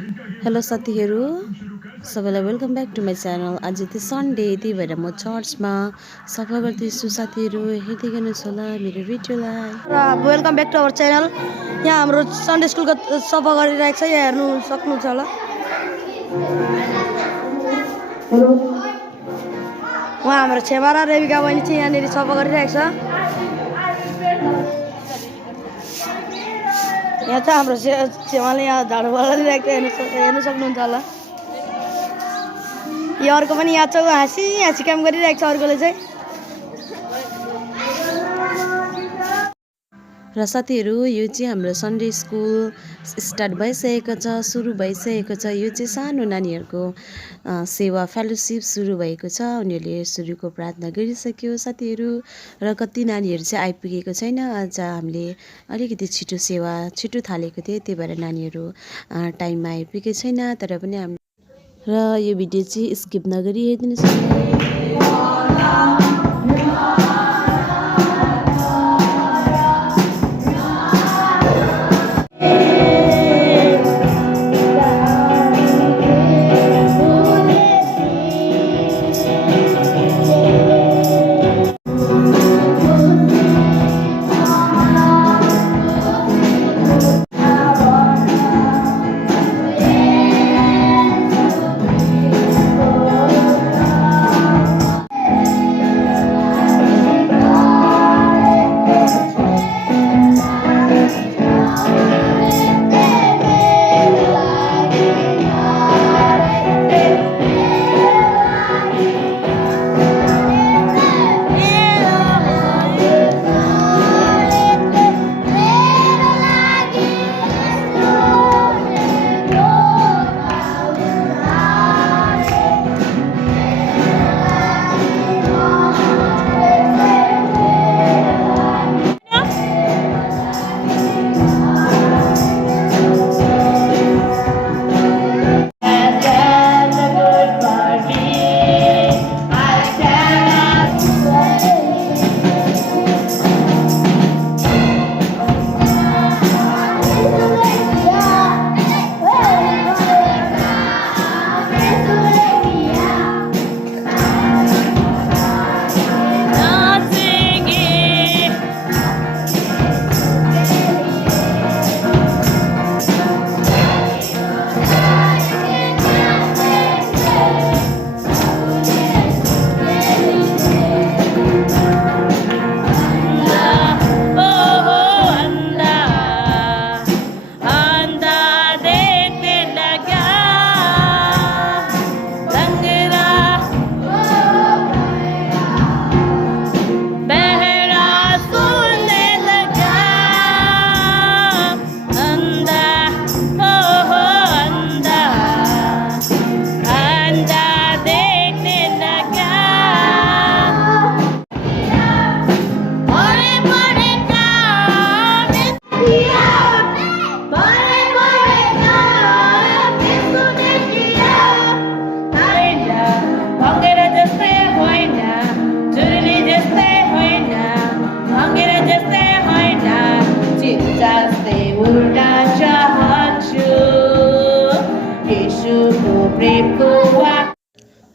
Hello साथीहरू सबैलाई welcome back to my channel. आज चाहिँ सन्डे, त्यही भएर म चर्चमा सफा गर्दैछु। साथीहरू हेर्दै गर्नुहोस् होला मेरो भिडियोलाई। Welcome back to our channel. यहाँ हाम्रो सन्डे स्कुलको सफा गरिरहेको छ, यहाँ हेर्नु सक्नुहुन्छ होला। उहाँ हाम्रो छेमा र रेबिका बहिनी चाहिँ यहाँनिर सफा गरिरहेको छ। यहाँ चाहिँ हाम्रो छेमाले यहाँ झाडु गरिरहेको छ, हेर्नु सक्नुहुन्छ होला। यो अर्को पनि यहाँ छ, हाँसी हाँसी काम गरिरहेको छ अर्कोले चाहिँ। र साथीहरू यो चाहिँ हाम्रो सन्डे स्कुल स्टार्ट भइसकेको छ, सुरु भइसकेको छ। यो चाहिँ सानो नानीहरूको सेवा फेलोसिप सुरु भएको छ। उनीहरूले सुरुको प्रार्थना गरिसक्यो साथीहरू, र कति नानीहरू चाहिँ आइपुगेको छैन। आज हामीले अलिकति छिटो थालेको थियो, त्यही भएर नानीहरू टाइममा आइपुगेको छैन। तर पनि हामी र यो भिडियो चाहिँ स्किप नगरी हेरिदिनुहोस्।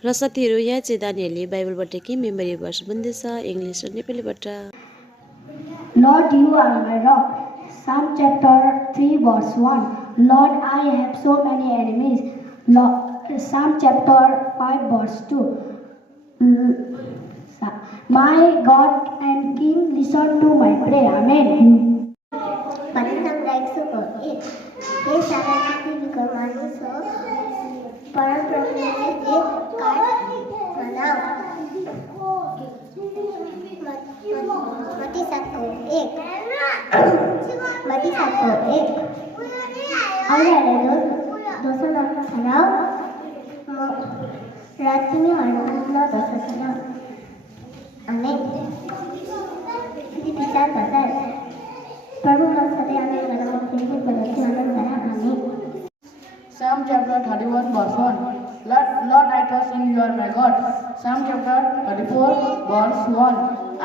र साथीहरू यहाँ चाहिँ नानीहरूले बाइबलबाट के मेमोरी वर्स भन्दैछ, इङ्ग्लिस र नेपालीबाट। Lord, you are my rock. Psalm chapter 3 verse 1. Lord, I have so many enemies. Psalm chapter 5 verse 2. My God and King, listen to my prayer. Amen. Parinam like so it. Ye सारा पृथ्वी को मानुष हो, परम प्रभु ने एक काट बनाओ। मती 7:1 अरूहरूले दोष नफलाऊ र तिमीहरू नदोष। आमेन। विचार गर्दा प्रभु सधैँ आमेन गर्न फेरि बोलाउँछु। आनन्द गरा। आमेन। Psalm chapter 31 verse 1. Lord, I trust in you are my God. Psalm chapter 34 verse 1. I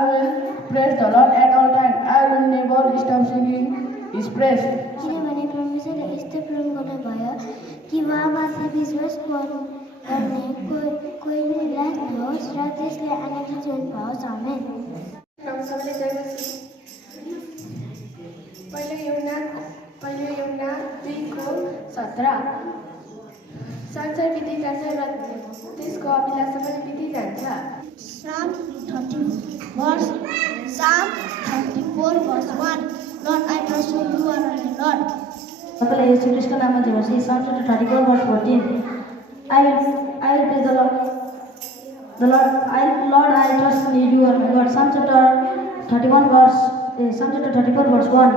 will praise the Lord at all times. I will never stop singing His praise. किनभने परमेश्वरले यस्तो प्रेम गर्नुभयो कि उहाँमाथि विश्वास गर्ने कोही पनि लाज नहोस् र त्यसले अनन्त जीवन पाओस्। आमेन। पहिलो यूहन्ना 2:17 संसार बितिजान्छ र त्यसको अभिलाषा पनि बितिजान्छ। Psalm 34 verse 1 Lord, I trust you, you are my Lord. सबैले येशू ख्रीष्टको नाममा जोड्नुहोस्। Psalm chapter 34 verse 14 I will praise the Lord. Lord, I trust in you, you are my God. Psalm chapter 34 verse 1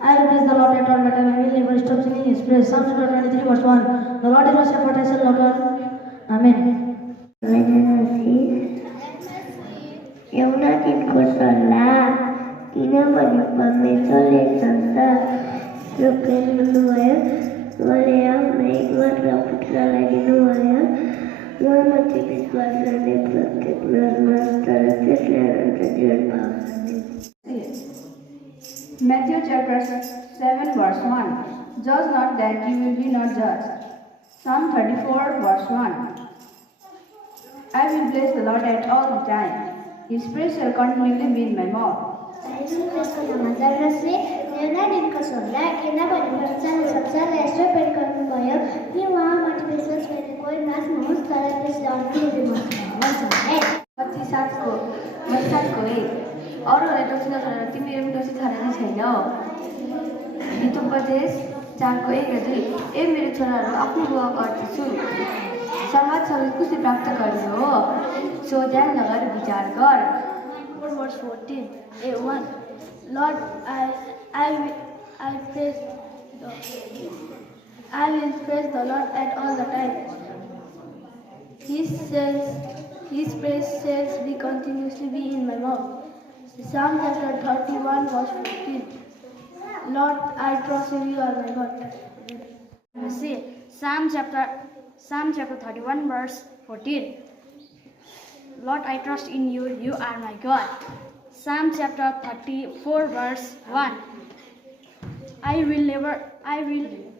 I will praise the Lord at all time. I will never stop singing His praise. Psalm chapter 23 verse 1 The Lord is my shepherd, I shall not want. Amen. एउटा दिनको सल्लाह किनभने परमेश्वरले संसारको प्रेम गर्नुभयो उहाँले आफ्नो एकमात्र पुत्रलाई दिनुभयो उहाँमाथि विश्वास गर्ने प्रत्येक नष्ट र त्यसले अनन्त जीवन पाओस्। Matthew chapter 7 verse 1 Judge not that you will be not judged. Psalm 34 verse 1 I will bless the Lord at all the time. His praise shall continually be in my mouth. एउटा दिनको सल्लाह किनभने परमेश्वरले संसारलाई यस्तो प्रेम गर्नुभयो कि उहाँमाथि विश्वास गर्ने कोही नाश नहोस् तर त्यसले अनन्त जीवन पाओस्। मत्ती 7:1 अरूहरूले दोषी नछाडेर तिमीहरू पनि दोषी छाडेकै छैनौ। हितोपदेश 4:1-2 ए मेरो छोराहरू आफ्नो बुवा गर्दछु समाजसँग खुसी प्राप्त गर्ने हो सो ध्यान लगाएर विचार गर। Verse 14 1 Lord, I will praise the Lord at all the time. His praise shall be continuously be in my mouth. Psalm chapter 31 verse 15 Lord, I trust you, you are my God. Psalm chapter 31 verse 14 Lord, I trust in you, you are my God. Psalm chapter 34 verse 1 I will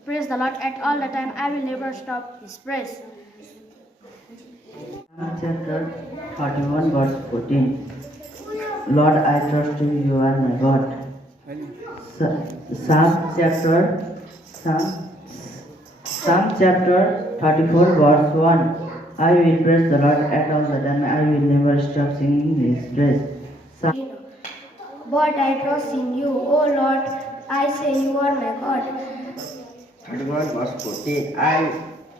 praise the Lord at all the time. I will never stop His praise. Psalm chapter 31 verse 14 Lord, I trust you, you are my God. Psalm chapter 34 verse 1 I will praise the Lord at all the time. I will never stop singing His praise. But I trust in you, O Lord. I say you are my God. 31 verse 14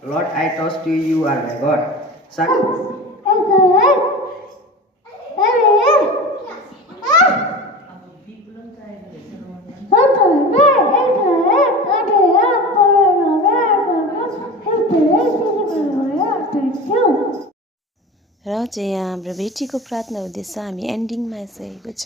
Lord, I trust you, you are my God. र चाहिँ यहाँ हाम्रो भेटीको प्रार्थना हुँदैछ। हामी एन्डिङमा आइसकेको छ।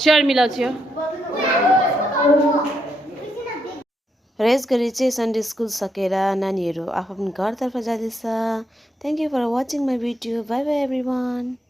Sure मिलाउँछु। र यस गरी चाहिँ सन्डे स्कुल सकेर नानीहरू आफ्नो घरतर्फ जाँदैछ। Thank you for watching my video. Bye bye everyone.